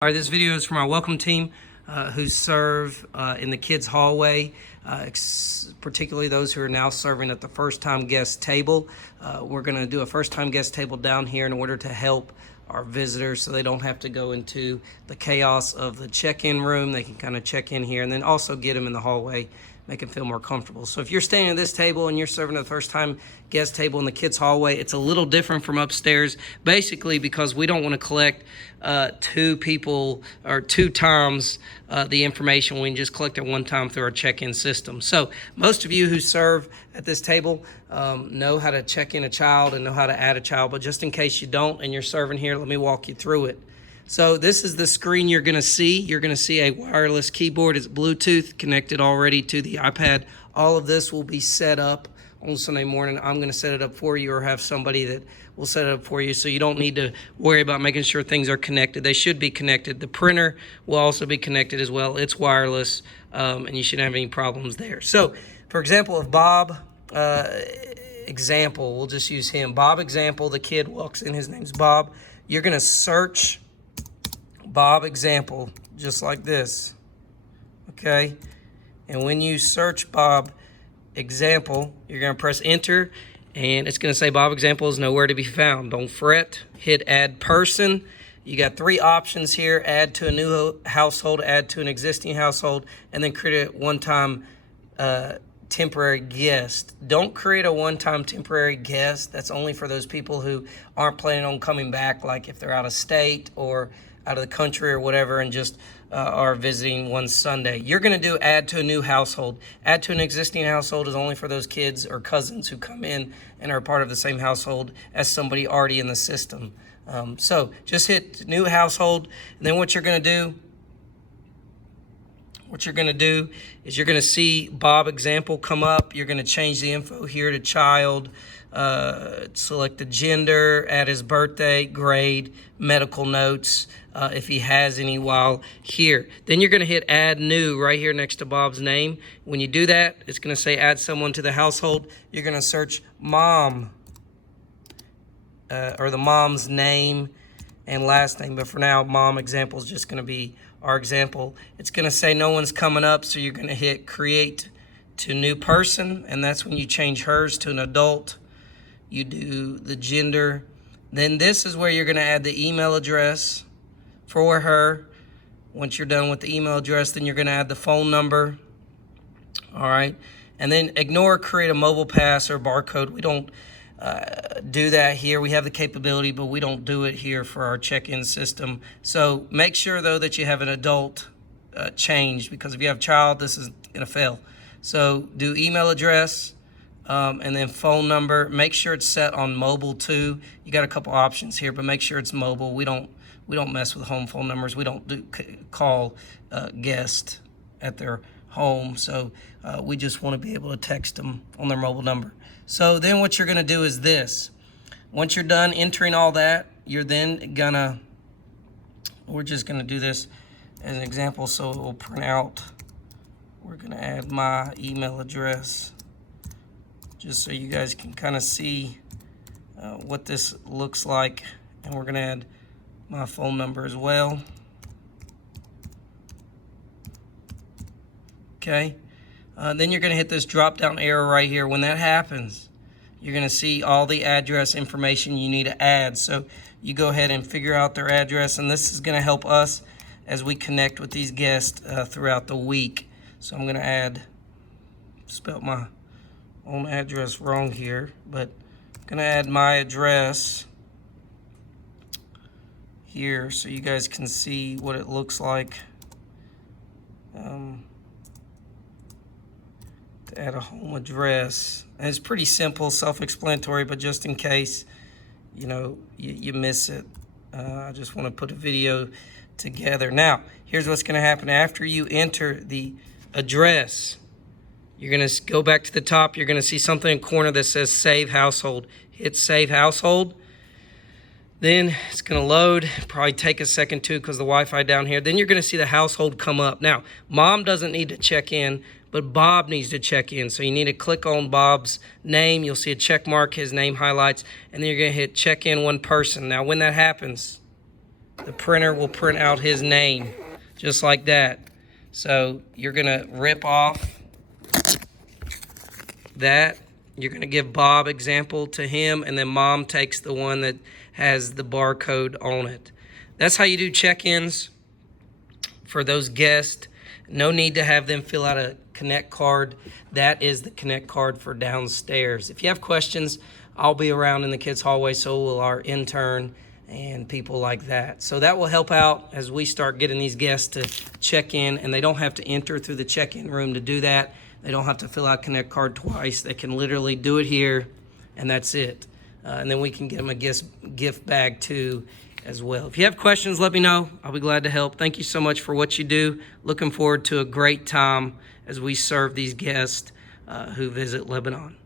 All right, this video is from our welcome team who serve in the kids' hallway, particularly those who are now serving at the first-time guest table. We're going to do a first-time guest table down here in order to help our visitors so they don't have to go into the chaos of the check-in room. They can kind of check in here and then also get them in the hallway, make them feel more comfortable. So if you're staying at this table and you're serving at the first-time guest table in the kids' hallway, it's a little different from upstairs, basically because we don't want to collect two people or two times the information. We can just collect it one time through our check-in system. So most of you who serve at this table know how to check in a child and know how to add a child, but just in case you don't and you're serving here, let me walk you through it. So this is the screen you're going to see. You're going to see a wireless keyboard. It's Bluetooth connected already to the iPad. All of this will be set up on Sunday morning. I'm going to set it up for you or have somebody that will set it up for you, so you don't need to worry about making sure things are connected. They should be connected. The printer will also be connected as well. It's wireless, and you shouldn't have any problems there. So, for example, if Bob example, we'll just use him. Bob example, the kid walks in, his name's Bob. You're going to search Bob example just like this, okay? And when you search Bob example, you're going to press enter and it's going to say Bob example is nowhere to be found. Don't fret. Hit add person. You got three options here: add to a new household, add to an existing household, and then create a one-time temporary guest. Don't create a one-time temporary guest. That's only for those people who aren't planning on coming back, like if they're out of state or out of the country or whatever, and just are visiting one Sunday. You're going to do add to a new household. Add to an existing household is only for those kids or cousins who come in and are part of the same household as somebody already in the system. So just hit new household, and then what you're going to do is you're going to see Bob example come up. You're going to change the info here to child, select the gender, add his birthday, grade, medical notes, if he has any while here. Then you're going to hit add new right here next to Bob's name. When you do that, it's going to say add someone to the household. You're going to search mom, or the mom's name and last name, but for now, mom example is just going to be our example. It's going to say no one's coming up, so you're going to hit create to new person, and that's when you change hers to an adult. You do the gender. Then this is where you're going to add the email address for her. Once you're done with the email address, then you're going to add the phone number. All right. And then ignore create a mobile pass or barcode. We don't do that here. We have the capability, but we don't do it here for our check-in system. So make sure, though, that you have an adult changed, because if you have a child, this is going to fail. So do email address, and then phone number. Make sure it's set on mobile too. You got a couple options here, but make sure it's mobile. We don't mess with home phone numbers. We don't call guests at their home. So we just want to be able to text them on their mobile number. So then what you're going to do is this. Once you're done entering all that, you're then gonna, we're just going to do this as an example so it will print out. We're going to add my email address just so you guys can kind of see what this looks like. And we're going to add my phone number as well. Okay. Then you're going to hit this drop down arrow right here. When that happens, you're going to see all the address information you need to add. So you go ahead and figure out their address, and this is going to help us as we connect with these guests throughout the week. So I'm going to spelled my own address wrong here, but I'm going to add my address here so you guys can see what it looks like. To add a home address. And it's pretty simple, self-explanatory, but just in case, you miss it, I just want to put a video together. Now, here's what's going to happen. After you enter the address, you're going to go back to the top. You're going to see something in the corner that says Save Household. Hit Save Household. Then it's going to load. Probably take a second too because the Wi-Fi down here. Then you're going to see the household come up. Now, mom doesn't need to check in, but Bob needs to check in. So you need to click on Bob's name. You'll see a check mark. His name highlights. And then you're going to hit check in one person. Now, when that happens, the printer will print out his name, just like that. So you're gonna rip off that. You're gonna give Bob example to him, and then Mom takes the one that has the barcode on it. That's how you do check-ins for those guests. No need to have them fill out a Connect card. That is the Connect card for downstairs. If you have questions, I'll be around in the kids' hallway, so will our intern and people like that. So that will help out as we start getting these guests to check in, and they don't have to enter through the check-in room to do that. They don't have to fill out Connect card twice. They can literally do it here, and that's it. And then we can get them a gift bag too as well. If you have questions, let me know. I'll be glad to help. Thank you so much for what you do. Looking forward to a great time as we serve these guests who visit Lebanon.